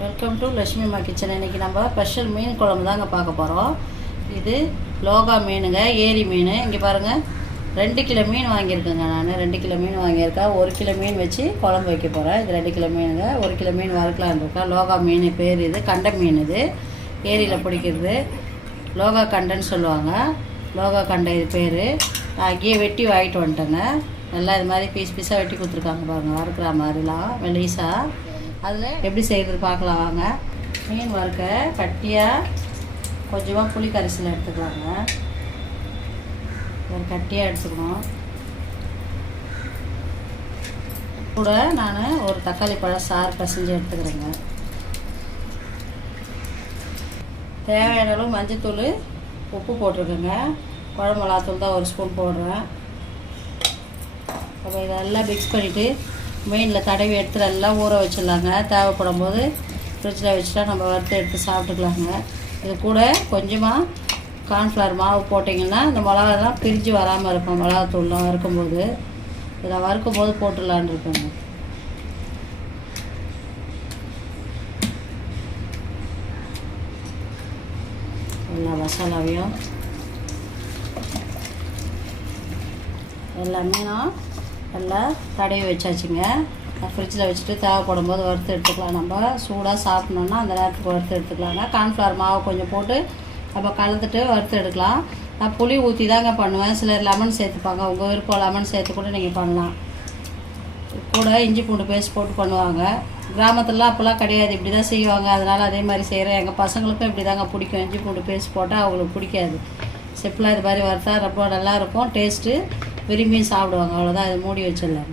Welcome to Lakshmi அம்மா kitchen. இன்றைக்கி நம்ம ஸ்பெஷல் மீன் குழம்பு தாங்க பார்க்க போகிறோம். இது லோகா மீனுங்க, ஏரி மீன். இங்கே பாருங்கள், 2 கிலோ மீன் வாங்கியிருக்கேங்க. நான் 2 கிலோ மீன் வாங்கியிருக்கேன். 1 கிலோ மீன் வச்சு குழம்பு வைக்க போகிறேன். இது 2 கிலோ மீனுங்க. 1 கிலோ மீன் வறுக்கலான்னு இருக்கேன். லோகா மீன் பேர் இது, கண்டை மீன். இது ஏரியில் பிடிக்கிறது லோகா கண்டைன்னு சொல்லுவாங்க. லோகா கண்டை இது பேர். நான் அங்கேயே வெட்டி வாங்கிட்டு வந்துட்டேங்க. நல்லா இது மாதிரி பீஸ் பீஸாக வெட்டி கொடுத்துருக்காங்க பாருங்கள், வறுக்கிற மாதிரிலாம் மெலிசாக. அதில் எப்படி செய்கிறது பார்க்கலாம் வாங்க. மீன் வறுக்க கட்டியாக கொஞ்சமாக புளி கரைசல் எடுத்துக்கலாங்க. ஒரு கட்டியாக எடுத்துக்கணும். கூட நான் ஒரு தக்காளி பழம் சாறு பசைஞ்சு எடுத்துக்கிறேங்க. தேவையான அளவு மஞ்சத்தூள், உப்பு போட்டிருக்கேங்க. குழம்பு மிளகாத்தூள் தான் 1 ஸ்பூன் போடுறேன். அப்போ இதெல்லாம் மிக்ஸ் பண்ணிவிட்டு மீனில் தடவி எடுத்து எல்லாம் ஊற வச்சிடலாங்க. தேவைப்படும் போது ஃப்ரிட்ஜில் வச்சுட்டா நம்ம வறுத்து எடுத்து சாப்பிட்டுக்கலாங்க. இது கூட கொஞ்சமாக கார்ன்ஃப்ளவர் மாவு போட்டிங்கன்னா இந்த மிளகாலாம் பிரிஞ்சு வராமல் இருக்கும். மிளகாத்தூள்லாம் வறுக்கும்போது இதில் வறுக்கும்போது போட்டுடலான்னு இருக்குங்க. எல்லா மசாலாவையும் எல்லா மீனும் எல்லாம் தடவி வச்சாச்சுங்க. ஃப்ரிட்ஜில் வச்சுட்டு தேவைப்படும் போது வறுத்து எடுத்துக்கலாம். நம்ம சூடாக சாப்பிட்ணுன்னா அந்த நேரத்துக்கு வறுத்து எடுத்துக்கலாங்க. கார்ன்ஃப்ளவர் மாவு கொஞ்சம் போட்டு நம்ம கலந்துட்டு வறுத்து எடுக்கலாம். நான் புளி ஊற்றி தாங்க பண்ணுவேன். சிலர் லெமன் சேர்த்துப்பாங்க. உங்கள் விருப்பம், லெமன் சேர்த்து கூட நீங்கள் பண்ணலாம். கூட இஞ்சி பூண்டு பேஸ்ட் போட்டு பண்ணுவாங்க. கிராமத்துலலாம் அப்போல்லாம் கிடையாது, இப்படி தான் செய்வாங்க. அதனால் அதே மாதிரி செய்கிறேன். எங்கள் பசங்களுக்கும் இப்படி தாங்க பிடிக்கும். இஞ்சி பூண்டு பேஸ்ட் போட்டால் அவங்களுக்கு பிடிக்காது. சிம்பிளாக இது மாதிரி வறுத்தா ரொம்ப நல்லாயிருக்கும். டேஸ்ட்டு விரும்பி சாப்பிடுவாங்க. அவ்வளோதான். இது மூடி வச்சிடலாம்.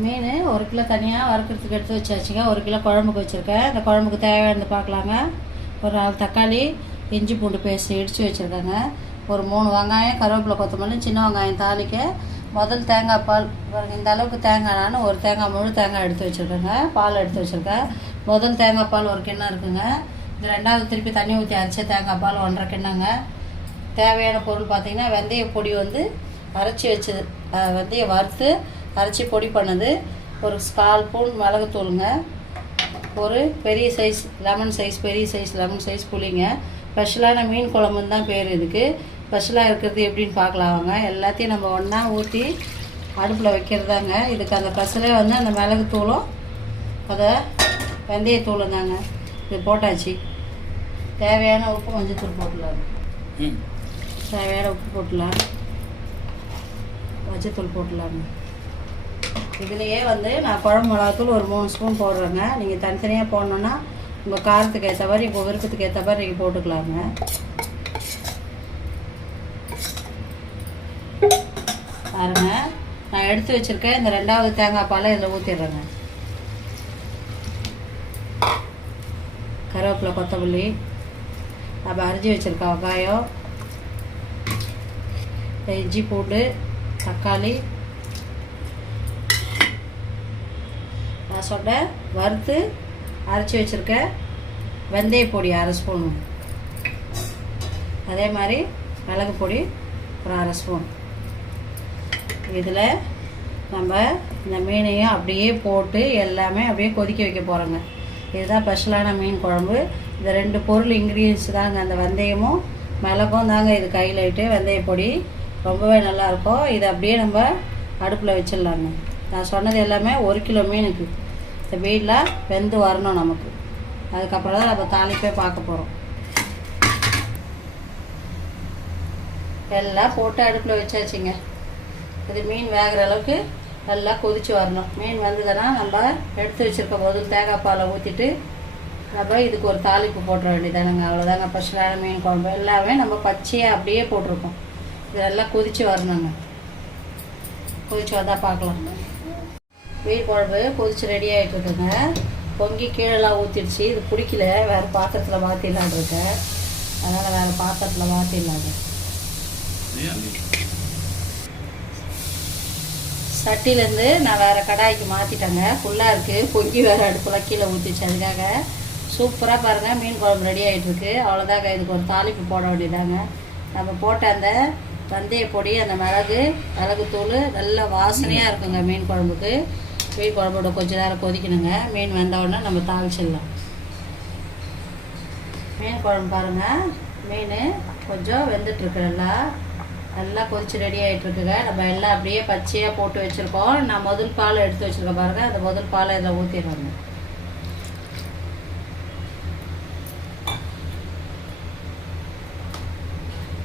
மீன் 1 கிலோ தனியாக வறுக்கிறதுக்கு எடுத்து வச்சாச்சுங்க. 1 கிலோ குழம்புக்கு வச்சுருக்கேன். இந்த குழம்புக்கு தேவையானது பார்க்கலாங்க. ஒரு 4 தக்காளி, இஞ்சி பூண்டு பேஸ்ட் இடித்து வச்சுருக்கேங்க. ஒரு 3 வெங்காயம், கருவேப்பிலை, கொத்தமல்லி, சின்ன வெங்காயம் தாளிக்க. முதல் தேங்காய் பால் இந்த அளவுக்கு தேங்காய், நான் 1 தேங்காய் முழு தேங்காய் எடுத்து வச்சுருக்கேங்க. பால் எடுத்து வச்சுருக்கேன். முதல் தேங்காய் பால் 1 கிண்ணம் இருக்குங்க. இது 2வது திருப்பி தண்ணி ஊற்றி அரைச்ச தேங்காய் பால் 1.5 கிண்ணங்க. தேவையான பொருள் பார்த்திங்கன்னா வெந்தய பொடி அரைச்சி வச்சது, வெந்தயம் வறுத்து அரைச்சி பொடி பண்ணது. ஒரு 1/4 ஸ்பூன் மிளகுத்தூளுங்க. ஒரு பெரிய சைஸ் லெமன் சைஸ், பெரிய சைஸ் லெமன் சைஸ் புளிங்க. ஸ்பெஷலான மீன் குழம்புன்னு தான் பேர் இதுக்கு. ஸ்பெஷலாக இருக்கிறது எப்படின்னு பார்க்கலாங்க. எல்லாத்தையும் நம்ம ஒன்றா ஊற்றி அடுப்பில் வைக்கிறதாங்க. இதுக்கு அந்த பசலே அந்த மிளகுத்தூளும் அதை வெந்தயத்தூளும் தாங்க. இது போட்டாச்சு. தேவையான உப்பு, மஞ்சத்தூள் போட்டுடலாம். தேவையான உப்பு போட்டுடலாம். மஞ்சத்தூள் போட்டுடலாங்க. இதுலேயே நான் குழம்பு மிளகாத்தூள் ஒரு 3 ஸ்பூன் போடுறேங்க. நீங்கள் தனித்தனியாக போடணுன்னா உங்கள் காரத்துக்கு ஏற்ற மாதிரி, உங்கள் விருப்பத்துக்கு ஏற்ற மாதிரி நீங்கள் போட்டுக்கலாங்க. பாருங்க, நான் எடுத்து வச்சுருக்கேன். இந்த 2வது தேங்காய் பாலை இதில் ஊற்றிடுறேங்க. கருவேப்பிலை, கொத்தமல்லி, நம்ம அரிஞ்சு வச்சுருக்க வெங்காயம், இஞ்சி பூண்டு, தக்காளி, நான் சொன்னேன் வறுத்து அரைச்சி வச்சுருக்கேன் வெந்தய பொடி 1/2 ஸ்பூன். அதே மாதிரி மிளகு பொடி ஒரு 1/2 ஸ்பூன். இதில் நம்ம இந்த மீனையும் அப்படியே போட்டு எல்லாமே அப்படியே கொதிக்க வைக்க போகிறோங்க. இதுதான் ஸ்பெஷலான மீன் குழம்பு. இந்த 2 பொருள் இன்க்ரீடியன்ஸ் தாங்க. அந்த வெந்தயமும் மிளகும் தாங்க இது கையிலிட்டு. வெந்தய பொடி ரொம்பவே நல்லாயிருக்கும். இதை அப்படியே நம்ம அடுப்பில் வச்சிடலாங்க. நான் சொன்னது எல்லாமே 1 கிலோ மீனுக்கு. இந்த மீன்லாம் வெந்து வரணும் நமக்கு. அதுக்கப்புறம் தான் நம்ம தாளிப்பே பார்க்க போகிறோம். எல்லாம் போட்டு அடுப்பில் வச்சாச்சுங்க. இது மீன் வேகிற அளவுக்கு நல்லா கொதித்து வரணும். மீன் வந்ததுன்னா நம்ம எடுத்து வச்சுருக்க போது தேங்காய் பாலை ஊற்றிட்டு நம்ம இதுக்கு ஒரு தாளிப்பு போட்டுற வேண்டியதானுங்க. அவ்வளோதாங்க ஸ்பெஷலான மீன் குழம்பு. எல்லாமே நம்ம பச்சையாக அப்படியே போட்டிருக்கோம். இதெல்லாம் கொதித்து வரணுங்க. கொதித்து வந்தால் பார்க்கலாம். மீன் குழம்பு கொதித்து ரெடி ஆகிட்டு இருக்குங்க. பொங்கி கீழெல்லாம் ஊற்றிடுச்சு. இது பிடிக்கல, வேறு பாத்திரத்தில் மாற்றிடலான் இருக்கேன். அதனால் வேறு பாத்திரத்தில் மாற்றிடலாங்க. சட்டிலேருந்து நான் வேறு கடாய்க்கு மாற்றிட்டேங்க. ஃபுல்லாக இருக்குது. பொங்கி வேறு அடுப்புலாம் கீழே ஊற்றிச்சு. அதுக்காக சூப்பராக பாருங்கள் மீன் குழம்பு ரெடி ஆகிட்டுருக்கு. அவ்வளோதாங்க. இதுக்கு ஒரு தாளிப்பு போட வேண்டியதாங்க. நம்ம போட்ட அந்த வெந்தய பொடி, அந்த மிளகுத்தூள் நல்ல வாசனையாக இருக்குங்க மீன் குழம்புக்கு. மீன் குழம்போட கொஞ்சம் நேரம் கொதிக்கணுங்க. மீன் வெந்த உடனே நம்ம தாளிச்சிடலாம். மீன் குழம்பு பாருங்கள், மீன் கொஞ்சம் வெந்துட்டுருக்கு. நல்லா கொதிச்சு ரெடி ஆகிட்டுருக்குங்க. நம்ம எல்லாம் அப்படியே பச்சையாக போட்டு வச்சுருக்கோம். நான் முதல் பால் எடுத்து வச்சுருக்கேன் பாருங்கள். அந்த முதல் பாலை இதில் ஊற்றிடுவாங்க.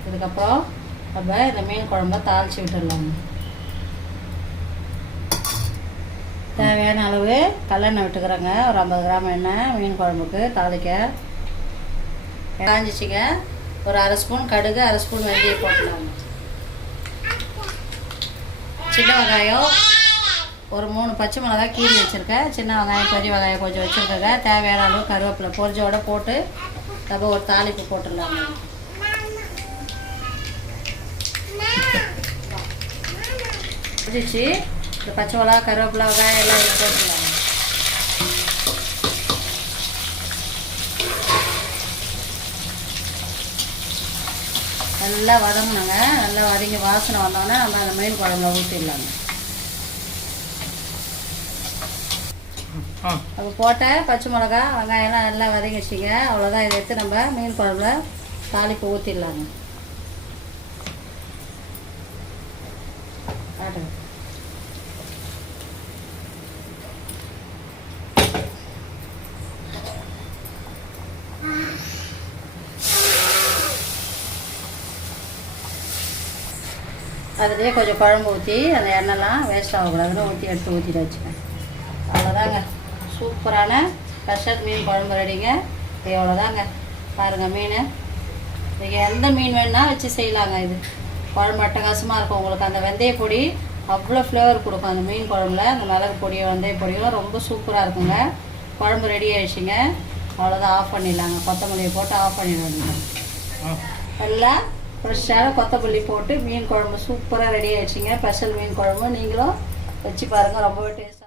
அதுக்கப்புறம் நம்ம இந்த மீன் குழம்ப தாளித்து விட்டுடலாங்க. தேவையான அளவு கல்லெண்ணெய் விட்டுக்கிறேங்க. ஒரு 50 கிராம் எண்ணெய் மீன் குழம்புக்கு தாளிக்க காஞ்சிச்சிங்க. ஒரு 1/2 ஸ்பூன் கடுகு, 1/2 ஸ்பூன் வெந்தயம் போட்டுடலாங்க. சின்ன வெங்காயம் ஒரு 3 பச்சை மிளகாய் கீறி வச்சுருக்கேன். சின்ன வெங்காயம் பெரிய வெங்காயம் கொஞ்சம் வச்சுருக்கேங்க. தேவையான அளவு கருவேப்பிலை பொரிஞ்சோட போட்டு நம்ம ஒரு தாளிப்பு போட்டுடலாங்க. பொரிச்சு இந்த பச்சை மிளகா கருவேப்பிலை வெங்காயம் எல்லாம் இதில் போட்டுடலாங்க. நல்லா வதங்கணுங்க. நல்லா வதங்கி வாசனை வந்தோடனே நம்ம அந்த மீன் குழம்புல ஊற்றிடலாங்க. அப்போ போட்ட பச்சை மிளகா வெங்காயம்லாம் நல்லா வதங்கி வச்சுங்க. அவ்வளோதான். இதை எடுத்து நம்ம மீன் குழம்புல தாளிப்பு ஊற்றிடலாங்க. அதுலேயே கொஞ்சம் குழம்பு ஊற்றி அந்த எண்ணெய்லாம் வேஸ்ட் ஆகக்கூடாதுன்னு எடுத்து வச்சுக்கேன். அவ்வளோதாங்க. சூப்பரான ஸ்பெஷல் மீன் குழம்பு ரெடிங்க. இது எவ்வளோதாங்க. பாருங்கள், மீன் நீங்கள் எந்த மீன் வேணுன்னா வச்சு செய்யலாங்க. இது குழம்பு அட்டகாசமாக இருக்கும். உங்களுக்கு அந்த வெந்தய பொடி அவ்வளோ ஃப்ளேவர் கொடுக்கும் அந்த மீன் குழம்புல. அந்த மிளகு பொடியும் வெந்தய பொடியும் ரொம்ப சூப்பராக இருக்குங்க. குழம்பு ரெடி ஆகிடுச்சிங்க. அவ்வளோதான். ஆஃப் பண்ணிடலாங்க. கொத்தமல்லியை போட்டு ஆஃப் பண்ணிடுவாங்க. எல்லாம் ஃப்ரெஷ்ஷான கொத்தமல்லி போட்டு மீன் குழம்பு சூப்பராக ரெடி ஆகிடுச்சிங்க. ஸ்பெஷல் மீன் குழம்பு நீங்களும் வச்சு பாருங்கள். ரொம்பவே டேஸ்ட்.